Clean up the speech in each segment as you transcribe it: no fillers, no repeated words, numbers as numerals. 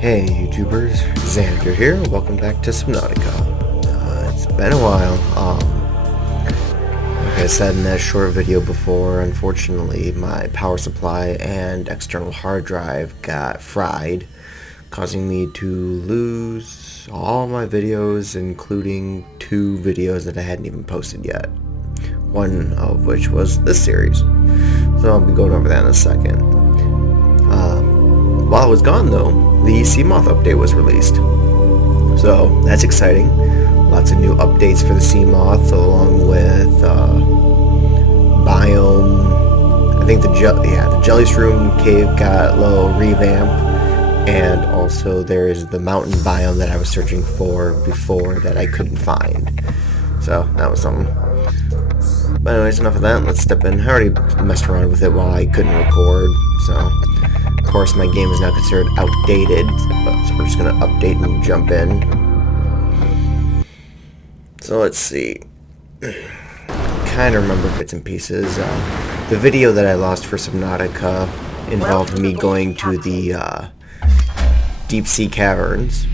Hey YouTubers, Xander here. Welcome back to Subnautica. It's been a while. Like I said in that short video before, unfortunately my power supply and external hard drive got fried, causing me to lose all my videos, including 2 videos that I hadn't even posted yet. One of which was this series. So I'll be going over that in a second. While I was gone though, the Seamoth update was released. So that's exciting. Lots of new updates for the Seamoth, along with biome. I think the Jelly Shroom cave got a little revamp, and also there is the mountain biome that I was searching for before that I couldn't find. So that was something. But anyways, enough of that. Let's step in. I already messed around with it while I couldn't record, so. Of course, my game is now considered outdated, so we're just going to update and jump in. So let's see. Kind of remember bits and pieces. The video that I lost for Subnautica involved me going to the deep sea caverns.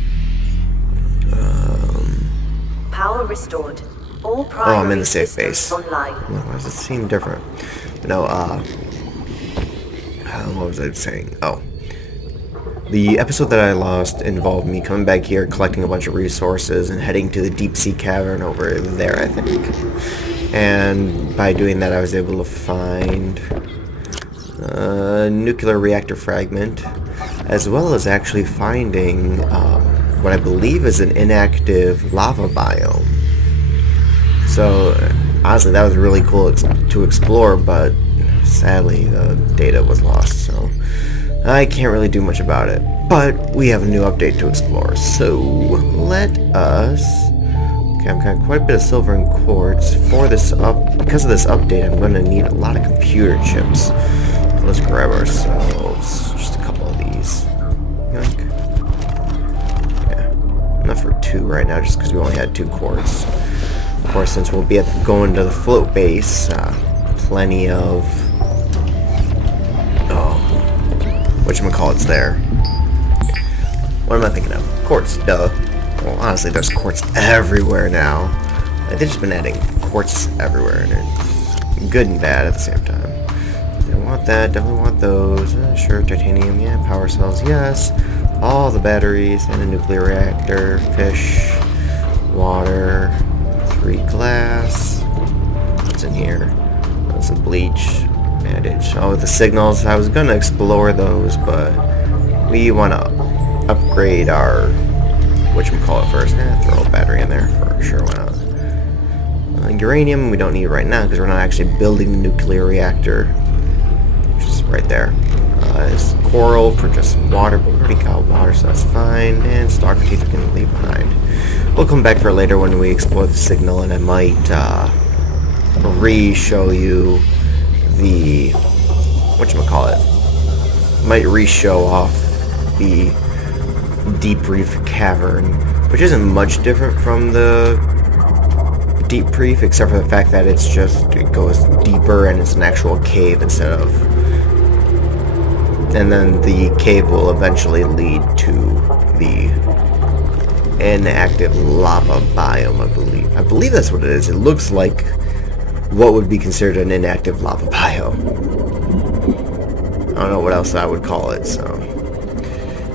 Power restored. All I'm in the safe base. Online. Why does it seem different? No, what was I saying? Oh. The episode that I lost involved me coming back here, collecting a bunch of resources, and heading to the deep sea cavern over there, I think. And by doing that, I was able to find a nuclear reactor fragment, as well as actually finding what I believe is an inactive lava biome. So, honestly, that was really cool to explore, but sadly, the data was lost, so I can't really do much about it. But we have a new update to explore, so let us... Okay, I've got quite a bit of silver and quartz. Because of this update, I'm going to need a lot of computer chips. So let's grab ourselves just a couple of these. Yoink. Yeah, enough for 2 right now, just because we only had 2 quartz. Of course, since we'll be going to the float base, plenty of... whatchamacallit's there. What am I thinking of? Quartz, duh. Well, honestly, there's quartz everywhere now. They've just been adding quartz everywhere, and it's good and bad at the same time. I want that, definitely want those. Sure, titanium, yeah. Power cells, yes. All the batteries, and a nuclear reactor, fish, water, 3 glass. What's in here? Some bleach. Bandage. Oh, the signals. I was going to explore those, but we want to upgrade our whatchamacallit first. Throw a battery in there for sure. Why not? Uranium we don't need right now because we're not actually building the nuclear reactor, which is right there. It's coral for just water, but we already got water, so that's fine. And stalker teeth we can leave behind. We'll come back for later when we explore the signal, and I might re-show you the might re-show off the deep reef cavern, which isn't much different from the deep reef, except for the fact that it goes deeper and it's an actual cave instead of, and then the cave will eventually lead to the inactive lava biome, I believe that's what it is. It looks like what would be considered an inactive lava biome. I don't know what else I would call it, so...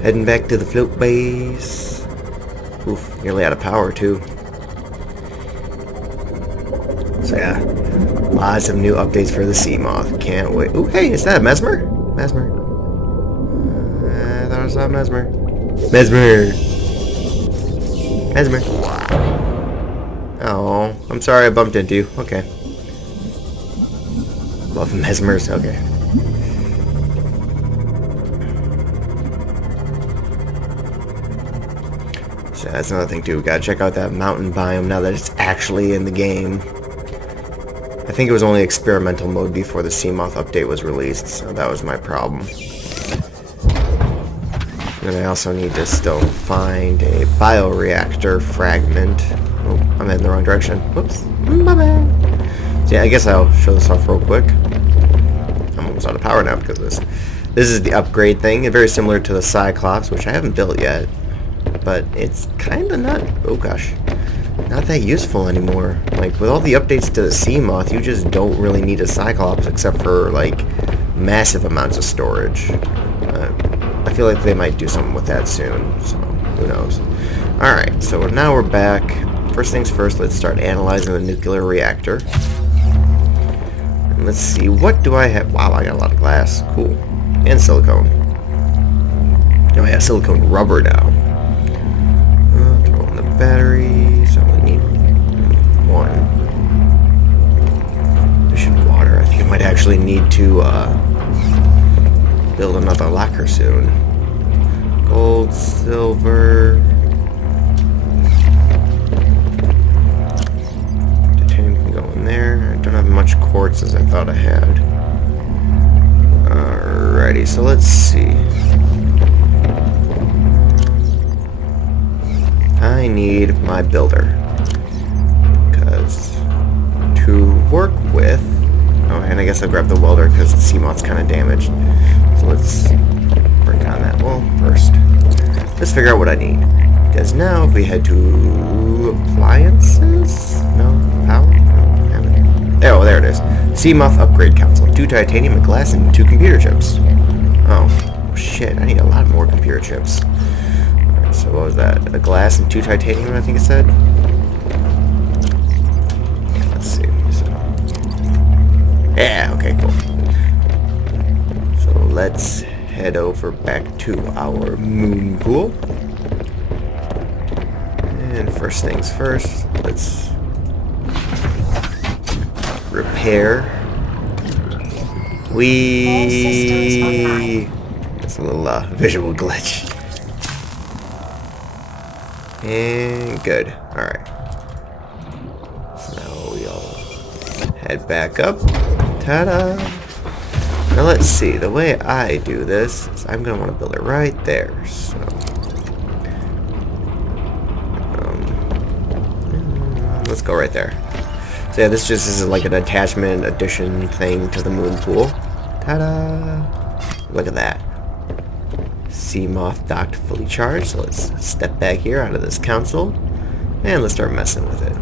Heading back to the float base. Oof, nearly out of power, too. So yeah, lots of new updates for the Seamoth. Can't wait. Ooh, hey, is that a Mesmer? Mesmer. I thought I saw a Mesmer. Mesmer! Mesmer. Oh, I'm sorry I bumped into you. Okay. Love Mesmers, okay. So that's another thing too, we gotta check out that mountain biome now that it's actually in the game. I think it was only experimental mode before the Seamoth update was released, so that was my problem. And I also need to still find a bioreactor fragment. Oh, I'm heading the wrong direction. Whoops. So yeah, I guess I'll show this off real quick. I'm almost out of power now because of this. This is the upgrade thing, very similar to the Cyclops, which I haven't built yet. But it's kind of not, oh gosh, not that useful anymore. Like, with all the updates to the Seamoth, you just don't really need a Cyclops except for, like, massive amounts of storage. I feel like they might do something with that soon, so who knows. Alright, so now we're back. First things first, let's start analyzing the nuclear reactor. And let's see, what do I have? Wow, I got a lot of glass. Cool. And silicone. Oh yeah, silicone rubber now. Throw in the batteries. I only need one. Efficient water. I think I might actually need to build another locker soon. Gold, silver. Titanium can go in there. I don't have much quartz as I thought I had. Alrighty, so let's see. I need my builder. Because to work with... Oh, and I guess I'll grab the welder because the Seamoth's kind of damaged. So let's work on that. Well, first, let's figure out what I need. Because now if we head to appliances? No? Power? No, haven't. Oh, there it is. Seamoth Upgrade Console. 2 titanium, a glass, and 2 computer chips. Oh, shit. I need a lot more computer chips. Alright, so what was that? A glass and 2 titanium, I think it said? Let's see. Yeah, okay, cool. So let's head over back to our moon pool. And first things first, let's repair. It's a little visual glitch. And good. Alright. So now we all head back up. Ta-da! Now let's see, the way I do this is I'm going to want to build it right there, so... let's go right there. So yeah, this just is like an attachment addition thing to the moon pool. Ta-da! Look at that. Seamoth docked fully charged, so let's step back here out of this console, and let's start messing with it.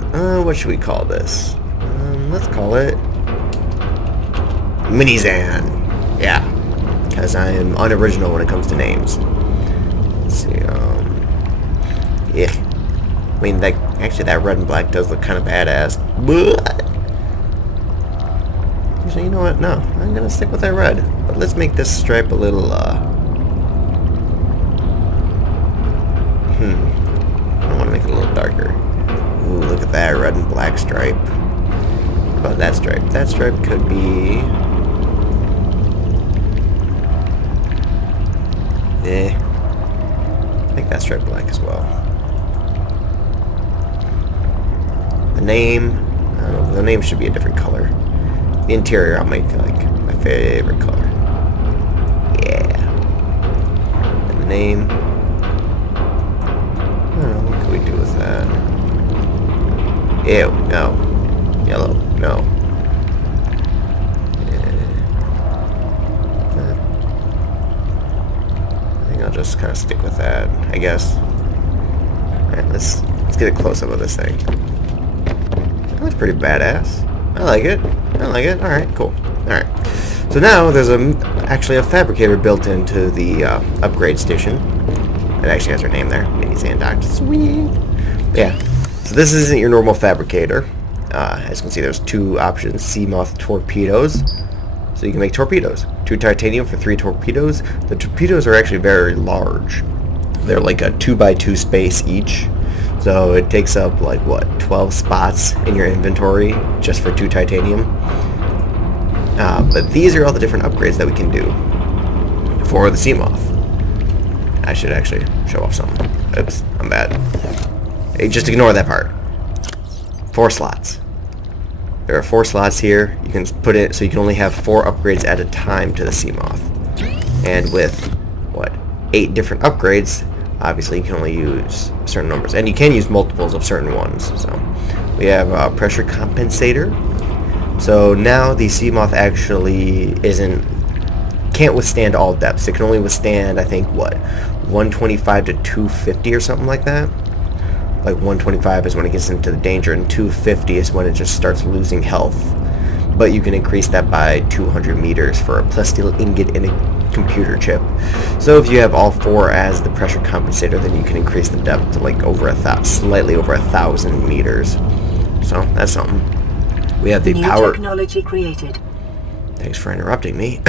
What should we call this? Let's call it... Minizan. Yeah, because I am unoriginal when it comes to names. Let's see, yeah. I mean, actually that red and black does look kind of badass. But, so you know what? No, I'm gonna stick with that red. But let's make this stripe a little, I want to make it a little darker. Ooh, look at that red and black stripe. How about that stripe? That stripe could be... I think that's stripe black as well. The name, I don't know, the name should be a different color. The interior I'll make like my favorite color. Yeah. And the name, I don't know, what can we do with that? Ew, no. Yellow, no. I'll just kind of stick with that, I guess. Alright, let's get a close-up of this thing. That looks pretty badass. I like it. I like it. Alright, cool. Alright. So now there's actually a fabricator built into the upgrade station. It actually has her name there. Mini Sand Doctor. Sweet. Yeah. So this isn't your normal fabricator. As you can see, there's 2 options. Seamoth torpedoes. So you can make torpedoes. 2 titanium for 3 torpedoes. The torpedoes are actually very large. They're like a 2x2 space each. So it takes up like, what, 12 spots in your inventory just for 2 titanium. But these are all the different upgrades that we can do for the Seamoth. I should actually show off something. Oops, I'm bad. Hey, just ignore that part. 4 slots. There are 4 slots here. You can put it so you can only have 4 upgrades at a time to the Seamoth. And with, what, 8 different upgrades, obviously you can only use certain numbers. And you can use multiples of certain ones. So we have a pressure compensator. So now the Seamoth actually isn't can't withstand all depths. It can only withstand, I think, what, 125 to 250 or something like that. Like 125 is when it gets into the danger, and 250 is when it just starts losing health. But you can increase that by 200 meters for a plasteel ingot in a computer chip. So if you have all four as the pressure compensator, then you can increase the depth to like over slightly over 1,000 meters. So that's something. We have the New power technology created. Thanks for interrupting me.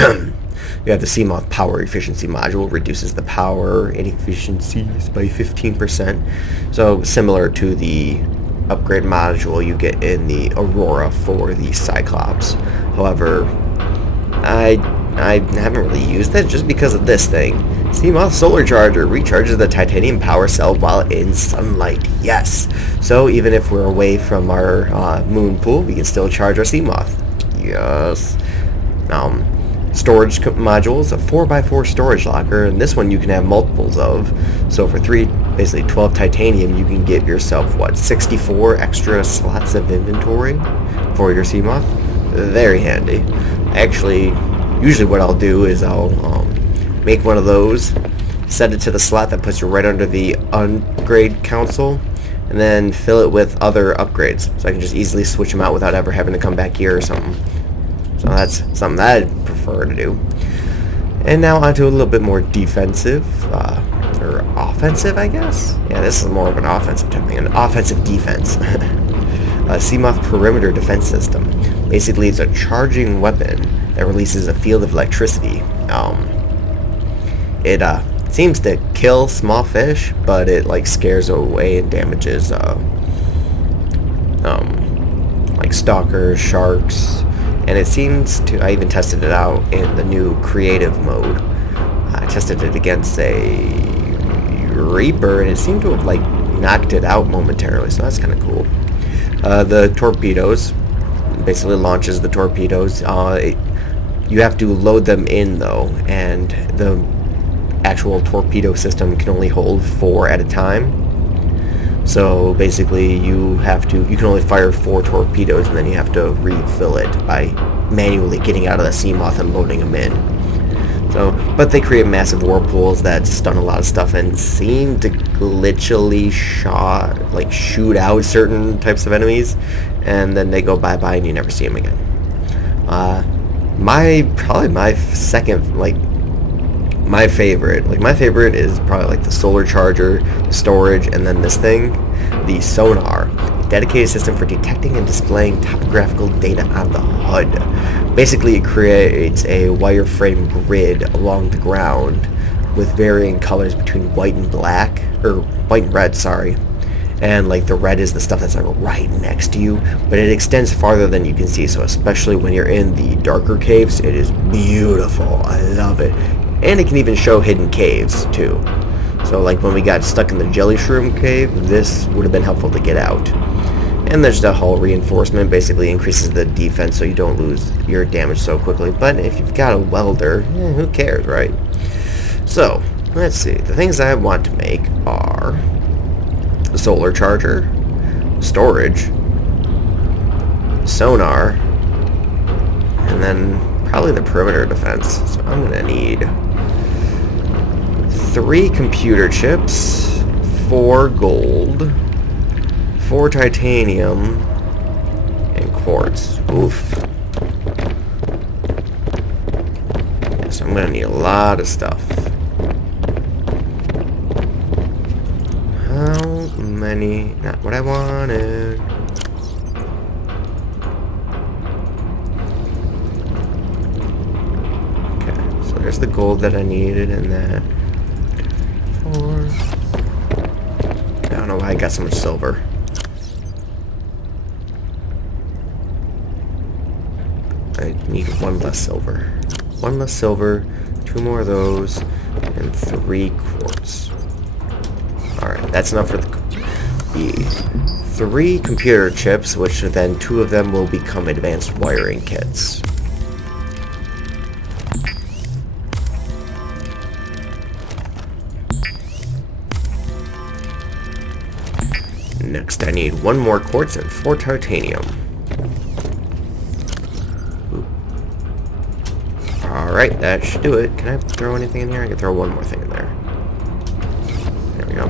You have the Seamoth power efficiency module, reduces the power inefficiencies by 15%. So similar to the upgrade module you get in the Aurora for the Cyclops. However, I haven't really used it just because of this thing. Seamoth solar charger recharges the titanium power cell while in sunlight. Yes. So even if we're away from our moon pool, we can still charge our Seamoth. Yes. Storage modules, a 4x4 storage locker, and this one you can have multiples of. So for basically 12 titanium, you can get yourself, what, 64 extra slots of inventory for your Seamoth? Very handy. Actually, usually what I'll do is I'll make one of those, set it to the slot that puts you right under the upgrade console, and then fill it with other upgrades. So I can just easily switch them out without ever having to come back here or something. So that's something that I'd prefer to do. And now onto a little bit more defensive, or offensive, I guess? Yeah, this is more of an offensive type thing, an offensive defense. Seamoth perimeter defense system. Basically, it's a charging weapon that releases a field of electricity. It seems to kill small fish, but it like scares away and damages like stalkers, sharks. And it seems to, I even tested it out in the new creative mode. I tested it against a Reaper, and it seemed to have like knocked it out momentarily, so that's kind of cool. The torpedoes, basically launches the torpedoes. You have to load them in though, and the actual torpedo system can only hold 4 at a time. So basically you can only fire 4 torpedoes, and then you have to refill it by manually getting out of the Seamoth and loading them in. So, but they create massive whirlpools that stun a lot of stuff and seem to glitchily shoot out certain types of enemies, and then they go bye-bye and you never see them again. Probably my second, my favorite is probably like the solar charger, the storage, and then this thing, the sonar, a dedicated system for detecting and displaying topographical data on the HUD. Basically, it creates a wireframe grid along the ground with varying colors between white and black, or white and red, sorry. And like the red is the stuff that's like right next to you, but it extends farther than you can see. So especially when you're in the darker caves, it is beautiful. I love it. And it can even show hidden caves, too. So, like, when we got stuck in the jelly shroom cave, this would have been helpful to get out. And there's the hull reinforcement, basically increases the defense so you don't lose your damage so quickly. But if you've got a welder, who cares, right? So, let's see. The things I want to make are the solar charger, storage, sonar, and then probably the perimeter defense. So I'm going to need 3 computer chips, 4 gold, 4 titanium, and quartz. Oof. Yeah, so I'm going to need a lot of stuff. How many? Not what I wanted. Okay, so there's the gold that I needed in that. 4. I don't know why I got so much silver. I need 1 less silver. 1 less silver, 2 more of those, and 3 quartz. Alright, that's enough for the 3 computer chips, which then 2 of them will become advanced wiring kits. Next, I need 1 more quartz and 4 titanium. Alright. Alright, that should do it. Can I throw anything in here? I can throw one more thing in there. There we go.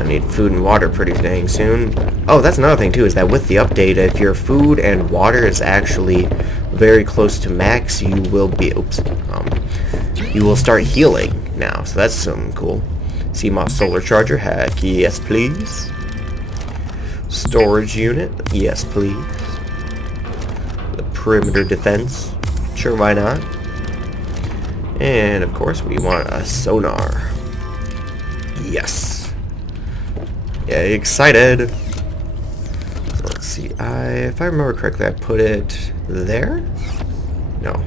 I need food and water pretty dang soon. Oh, that's another thing too, is that with the update, if your food and water is actually very close to max, you will be, you will start healing now. So that's some cool. Seamoth solar charger, heck yes please. Storage unit, yes please. The perimeter defense, sure why not. And of course we want a sonar. Yes. Yeah, excited. So let's see. If I remember correctly, I put it there? No.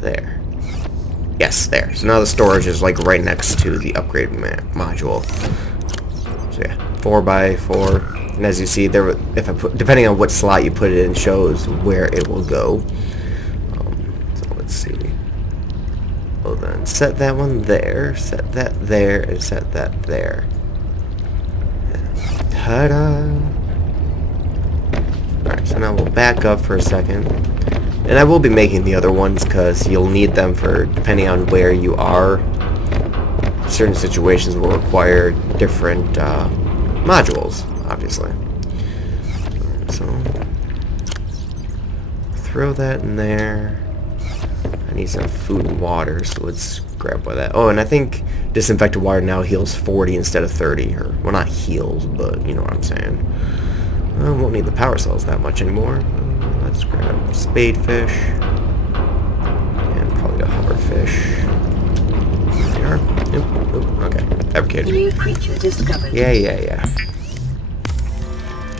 There. Yes, there. So now the storage is like right next to the upgrade module. So yeah, 4x4. And as you see, there, if I put, depending on what slot you put it in, shows where it will go. So let's see. Well then, set that one there, set that there, and set that there. Ta-da! Alright, so now we'll back up for a second. And I will be making the other ones because you'll need them for, depending on where you are, certain situations will require different modules, obviously. Right, so, throw that in there. I need some food and water, so let's grab one of that. Oh, and I think disinfected water now heals 40 instead of 30. Or, well, not heals, but you know what I'm saying. I won't need the power cells that much anymore. Let's grab spadefish. And probably a hoverfish. There they are. Yep. Oh, okay. Fabricated. New creature discovered. Yeah.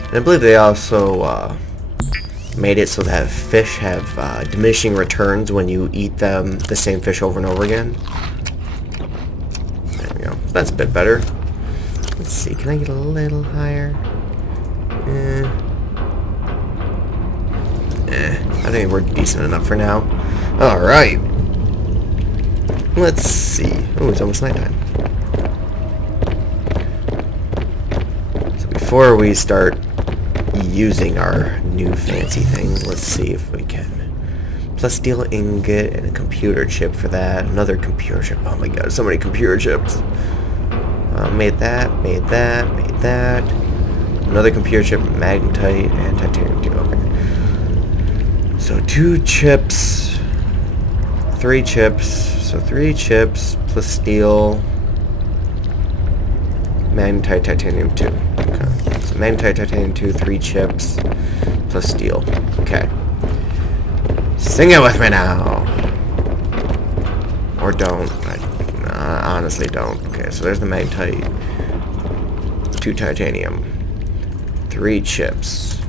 And I believe they also made it so that fish have diminishing returns when you eat them, the same fish over and over again. There we go. That's a bit better. Let's see, can I get a little higher? I think we're decent enough for now. Alright. Let's see. Oh, it's almost nighttime. So before we start using our new fancy things, let's see if we can. Plus steel ingot and a computer chip for that. Another computer chip. Oh my god, so many computer chips. Made that. Another computer chip, magnetite, and titanium too. Okay. So 2 chips, 3 chips. So 3 chips plus steel, magnetite, titanium 2. Okay. So magnetite, titanium 2, 3 chips plus steel. Okay. Sing it with me now. Or don't. Honestly, don't. Okay, so there's the magnetite, 2 titanium, 3 chips,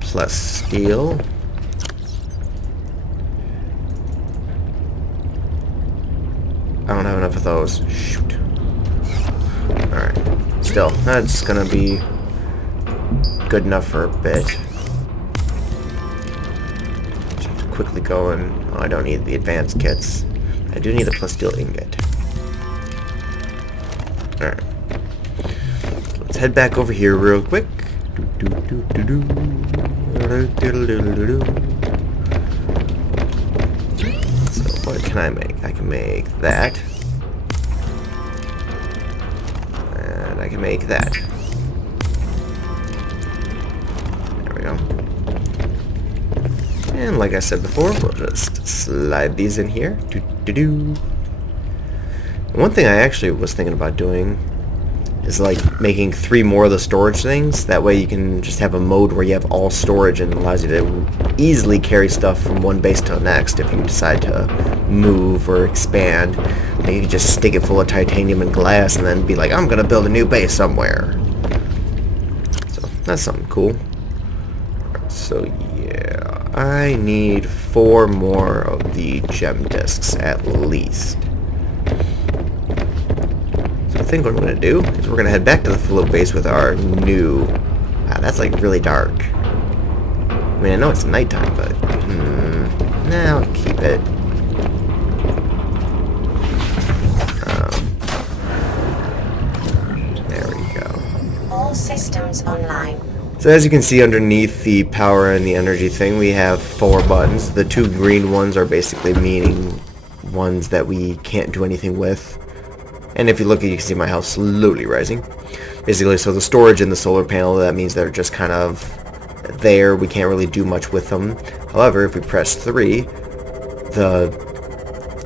plus steel, I don't have enough of those. Shoot. Alright. Still, that's gonna be good enough for a bit. Just have to quickly go and... Oh, I don't need the advanced kits. I do need the plus steel ingot. Alright. So let's head back over here real quick. So what can I make? I can make that. And I can make that. There we go. And like I said before, we'll just slide these in here. One thing I actually was thinking about doing is like making 3 more of the storage things. That way you can just have a mode where you have all storage and it allows you to easily carry stuff from one base to the next if you decide to move or expand. Like you can just stick it full of titanium and glass and then be like, I'm gonna build a new base somewhere. So that's something cool. So yeah, I need 4 more of the gem discs at least. So I think what I'm going to do is we're going to head back to the float base with our new... Wow, that's like really dark. I mean, I know it's nighttime, but... nah, I'll keep it. There we go. All systems online. It So as you can see underneath the power and the energy thing, we have 4 buttons. The 2 green ones are basically meaning ones that we can't do anything with. And if you look, you can see my health slowly rising. Basically, so the storage and the solar panel, that means they're just kind of there. We can't really do much with them. However, if we press 3, the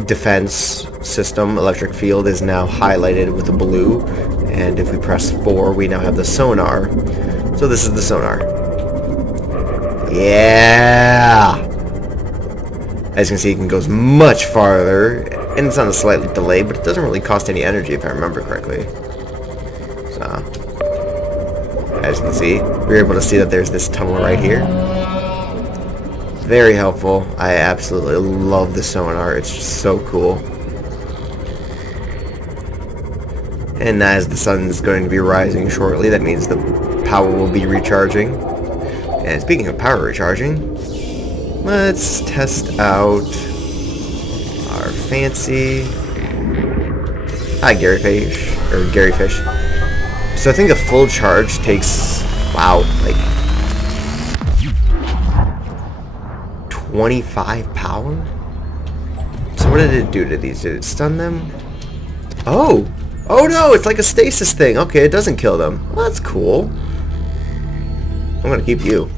defense system, electric field, is now highlighted with a blue. And if we press 4, we now have the sonar. So this is the sonar. Yeah! As you can see, it goes much farther, and it's on a slightly delay, but it doesn't really cost any energy if I remember correctly. So, as you can see, we're able to see that there's this tunnel right here. Very helpful. I absolutely love the sonar. It's just so cool. And as the sun is going to be rising shortly, that means the power will be recharging. And speaking of power recharging, let's test out our fancy... Hi, Gary Fish. So I think a full charge takes, wow, like 25 power? So what did it do to these? Did it stun them? Oh! Oh no, it's like a stasis thing. Okay, it doesn't kill them. Well, that's cool. I'm gonna keep you.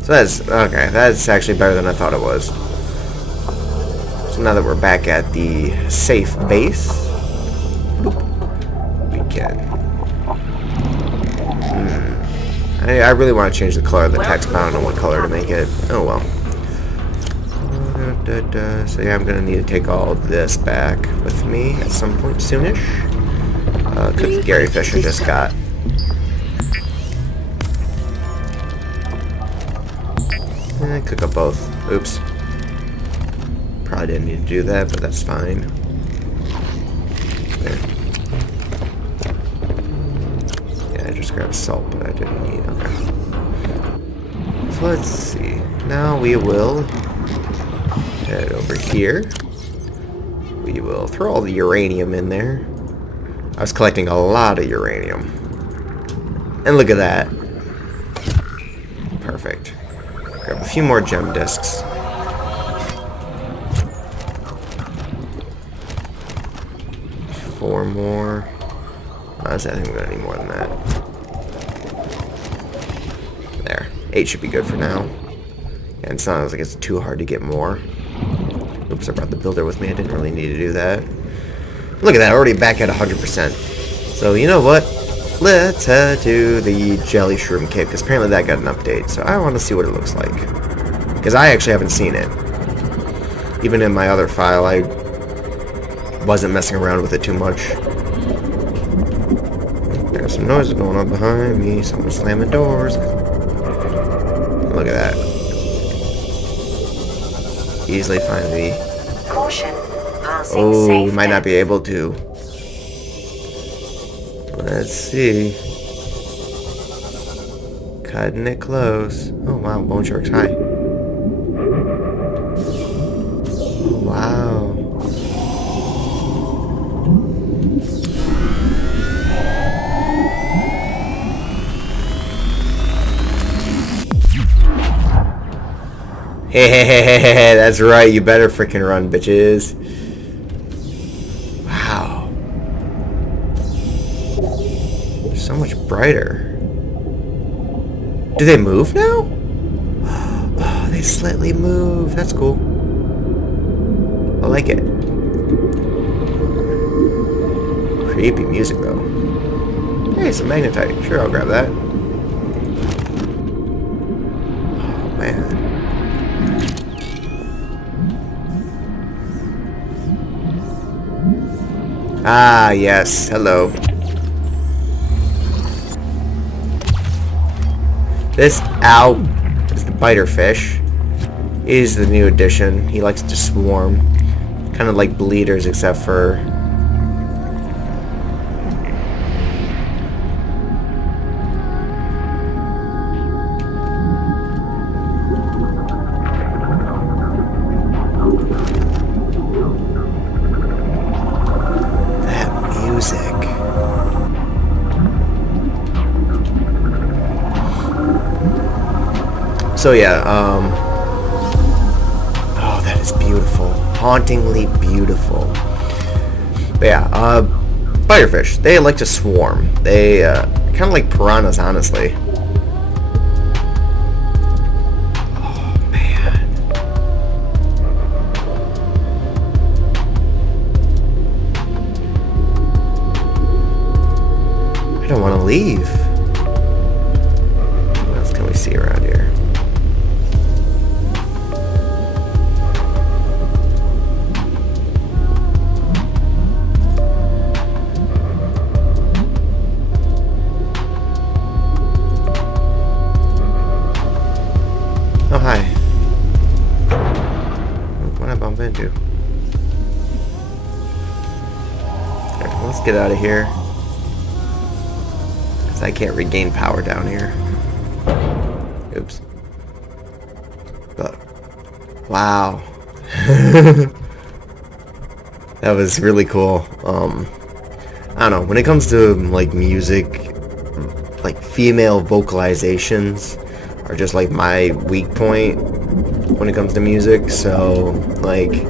So that's, okay, that's actually better than I thought it was. So now that we're back at the safe base, we can... I really want to change the color of the text, but I don't know what color to make it. Oh well. So yeah, I'm gonna need to take all of this back with me at some point soonish. Because Gary Fisher just got. Cook up both. Oops. Probably didn't need to do that, but that's fine. There. Yeah, I just grabbed salt, but I didn't need. Okay. So let's see. Now we will head over here. We will throw all the uranium in there. I was collecting a lot of uranium. And look at that. Perfect. Grab a few more gem discs. Four more. Honestly, I think we're gonna need more than that. There. 8 should be good for now. And it sounds like it's too hard to get more. Oops, I brought the builder with me. I didn't really need to do that. Look at that, already back at 100%. So, you know what? Let's head to the Jelly Shroom Cave, because apparently that got an update. So I want to see what it looks like. Because I actually haven't seen it. Even in my other file, I wasn't messing around with it too much. There's some noises going on behind me. Someone's slamming doors. Look at that. Easily find the... Caution. Passing Oh, safe we might not depth. be able to. Let's see. Cutting it close. Oh wow, bone shark's high. Oh, wow. Hey, that's right. You better freaking run, bitches. Wow. They're so much brighter. Do they move now? Oh, they slightly move. That's cool. I like it. Creepy music, though. Hey, some magnetite. Sure, I'll grab that. Oh, man. Ah, yes. Hello. This owl is the biter fish. Is the new addition. He likes to swarm. Kind of like bleeders, except for... So yeah, oh, that is beautiful. Hauntingly beautiful. But yeah, butterfish, they like to swarm. They, kind of like piranhas, honestly. Oh, man. I don't want to leave. What else can we see around here? Oh, hi. What did I bump into? Alright, let's get out of here. Because I can't regain power down here. Oops. But, wow. That was really cool. I don't know, when it comes to, like, music, like, female vocalizations are just like my weak point when it comes to music. So like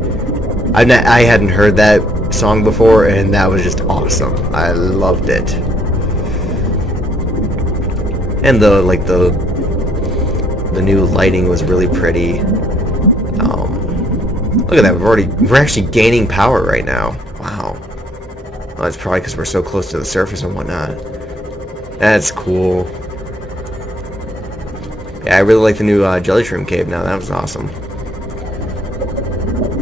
I hadn't heard that song before, and that was just awesome. I loved it. And the new lighting was really pretty. Look at that, we're actually gaining power right now. Wow. Well, it's probably because we're so close to the surface and whatnot. That's cool. Yeah, I really like the new jelly shrimp cave now. That was awesome.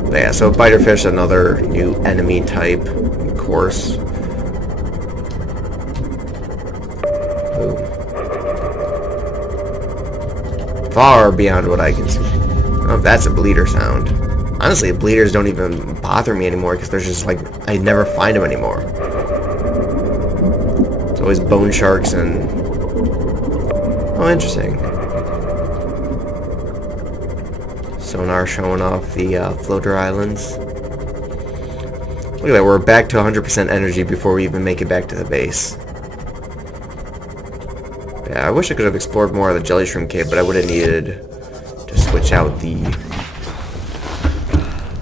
But yeah, so biterfish, another new enemy type, of course. Ooh. Far beyond what I can see. Oh, that's a bleeder sound. Honestly, bleeders don't even bother me anymore because there's just like, I never find them anymore. It's always bone sharks and... Oh, interesting. Sonar showing off the floater islands. Look at that, we're back to 100% energy before we even make it back to the base. Yeah, I wish I could have explored more of the jelly shrimp cave, but I would have needed to switch out the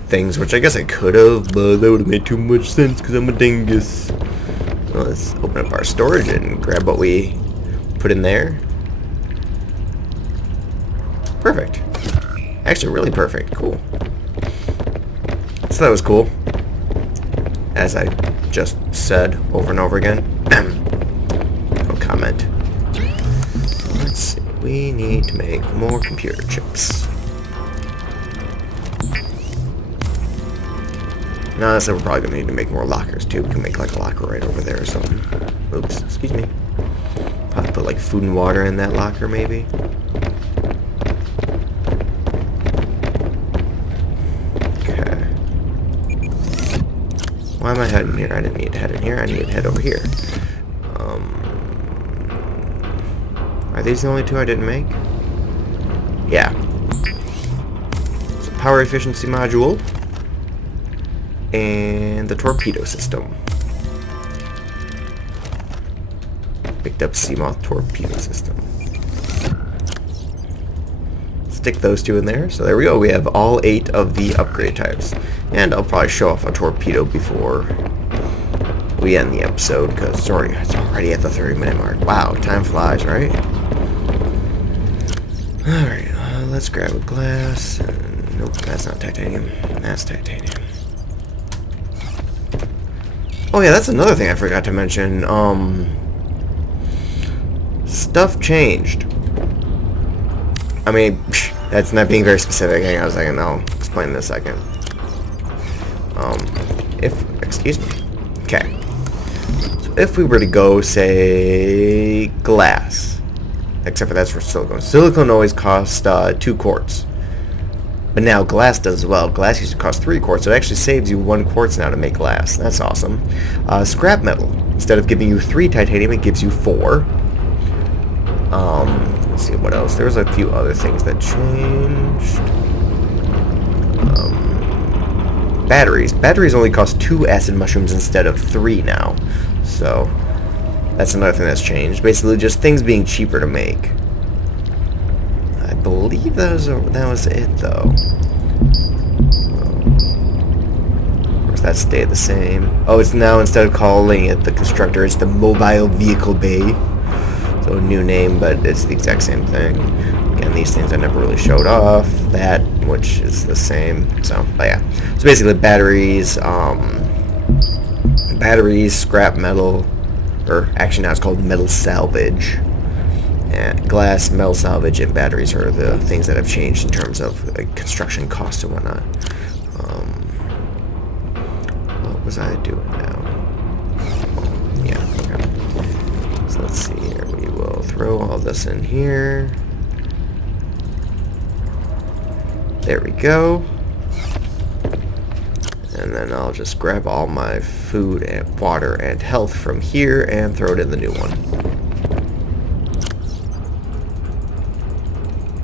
things, which I guess I could have, but that would have made too much sense because I'm a dingus. Well, let's open up our storage and grab what we put in there. Perfect. Actually, really perfect. Cool. So that was cool. As I just said over and over again. No comment. Let's see. We need to make more computer chips. And honestly, we're probably going to need to make more lockers too. We can make like a locker right over there or something. Oops, excuse me. Probably put like food and water in that locker maybe. Why am I heading here? I didn't need to head in here. I need to head over here. Are these the only two I didn't make? Yeah. So power efficiency module. And the torpedo system. Picked up Seamoth torpedo system. Stick those two in there. So there we go. We have all 8 of the upgrade types. And I'll probably show off a torpedo before we end the episode, because it's already at the 30-minute mark. Wow, time flies, right? Alright, let's grab a glass. And, nope, that's not titanium. That's titanium. Oh yeah, that's another thing I forgot to mention. Stuff changed. I mean, that's not being very specific. Hang on a second, I'll explain in a second. Excuse me. Okay. So if we were to go, say, glass, except for that's for silicone. Silicone always costs 2 quartz. But now glass does as well. Glass used to cost 3 quartz, so it actually saves you 1 quartz now to make glass. That's awesome. Scrap metal. Instead of giving you 3 titanium, it gives you 4. Let's see what else. There was a few other things that changed. Batteries. Batteries only cost 2 acid mushrooms instead of 3 now. So that's another thing that's changed. Basically just things being cheaper to make. believe that was it, though. Of course, that stayed the same. Oh, it's now, instead of calling it the constructor, it's the mobile vehicle bay. So a new name, but it's the exact same thing. Again, these things I never really showed off. That, which is the same. So, but yeah. So basically, batteries, scrap metal, or actually now it's called metal salvage. And glass, metal salvage, and batteries are the things that have changed in terms of construction costs and whatnot. What was I doing now? Yeah, okay. So let's see here. We will throw all this in here. There we go. And then I'll just grab all my food and water and health from here and throw it in the new one.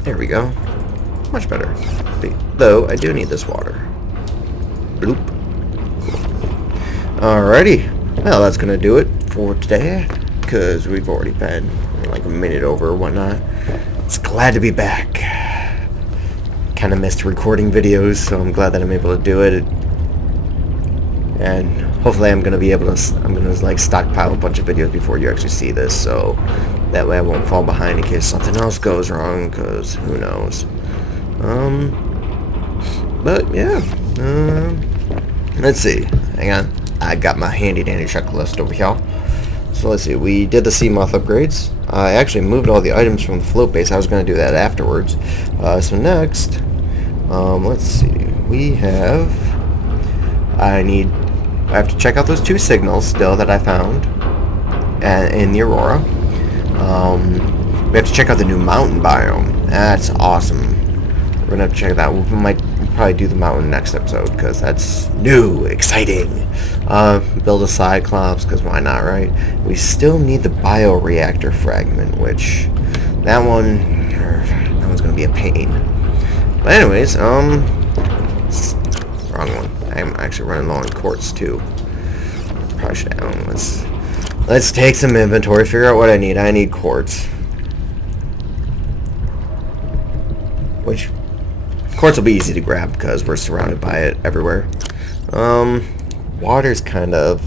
There we go. Much better. Though, I do need this water. Bloop. Cool. Alrighty. Well, that's going to do it for today, because we've already been like a minute over or whatnot. It's glad to be back. Kind of missed recording videos, so I'm glad that I'm able to do it. And hopefully I'm going to like stockpile a bunch of videos before you actually see this, so that way I won't fall behind in case something else goes wrong, because who knows. But yeah, let's see. Hang on, I got my handy dandy checklist over here. So let's see, we did the Seamoth upgrades. I actually moved all the items from the float base. I was going to do that afterwards. So next, let's see, I have to check out those 2 signals still that I found in the Aurora. We have to check out the new mountain biome. That's awesome. We're gonna have to check that out. We might probably do the mountain next episode, because that's new, exciting. Build a Cyclops, because why not, right? We still need the bioreactor fragment, which that one's gonna be a pain. But anyways, wrong one. I'm actually running low on quartz too. Probably should have. Let's take some inventory, figure out what I need. I need quartz. Which quartz will be easy to grab because we're surrounded by it everywhere. Water's kind of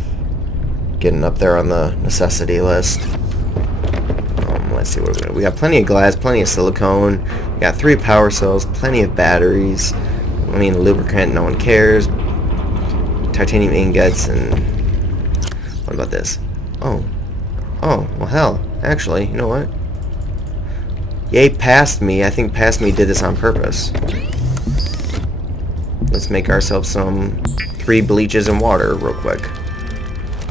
getting up there on the necessity list. Let's see what we got. Plenty of glass, plenty of silicone. We got 3 power cells, plenty of batteries. I mean, lubricant, no one cares. Titanium ingots, and what about this? Oh, well, hell, actually, you know what? Yay, Past Me. I think Past Me did this on purpose. Let's make ourselves some 3 bleaches and water real quick.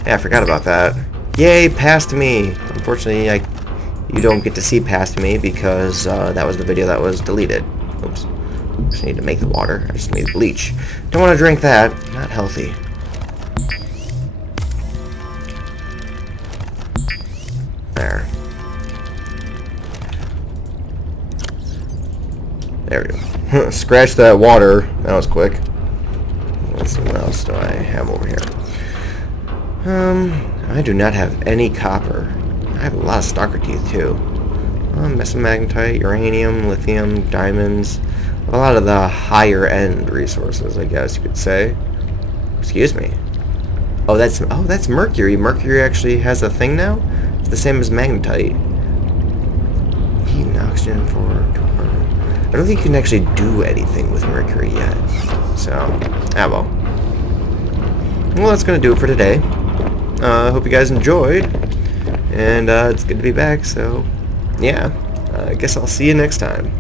Yeah, I forgot about that. Yay, Past Me. Unfortunately, you don't get to see Past Me because that was the video that was deleted. Oops. Just need to make the water. I just need bleach. Don't want to drink that. Not healthy. There we go. Scratch that water. That was quick. Let's see, what else do I have over here? I do not have any copper. I have a lot of stalker teeth too. Mesmagnetite, uranium, lithium, diamonds. A lot of the higher end resources, I guess you could say. Excuse me. Oh, that's mercury. Mercury actually has a thing now. It's the same as magnetite. Heat and oxygen for. I don't think you can actually do anything with mercury yet. So, well. Well, that's gonna do it for today. I hope you guys enjoyed, and it's good to be back. So, yeah. I guess I'll see you next time.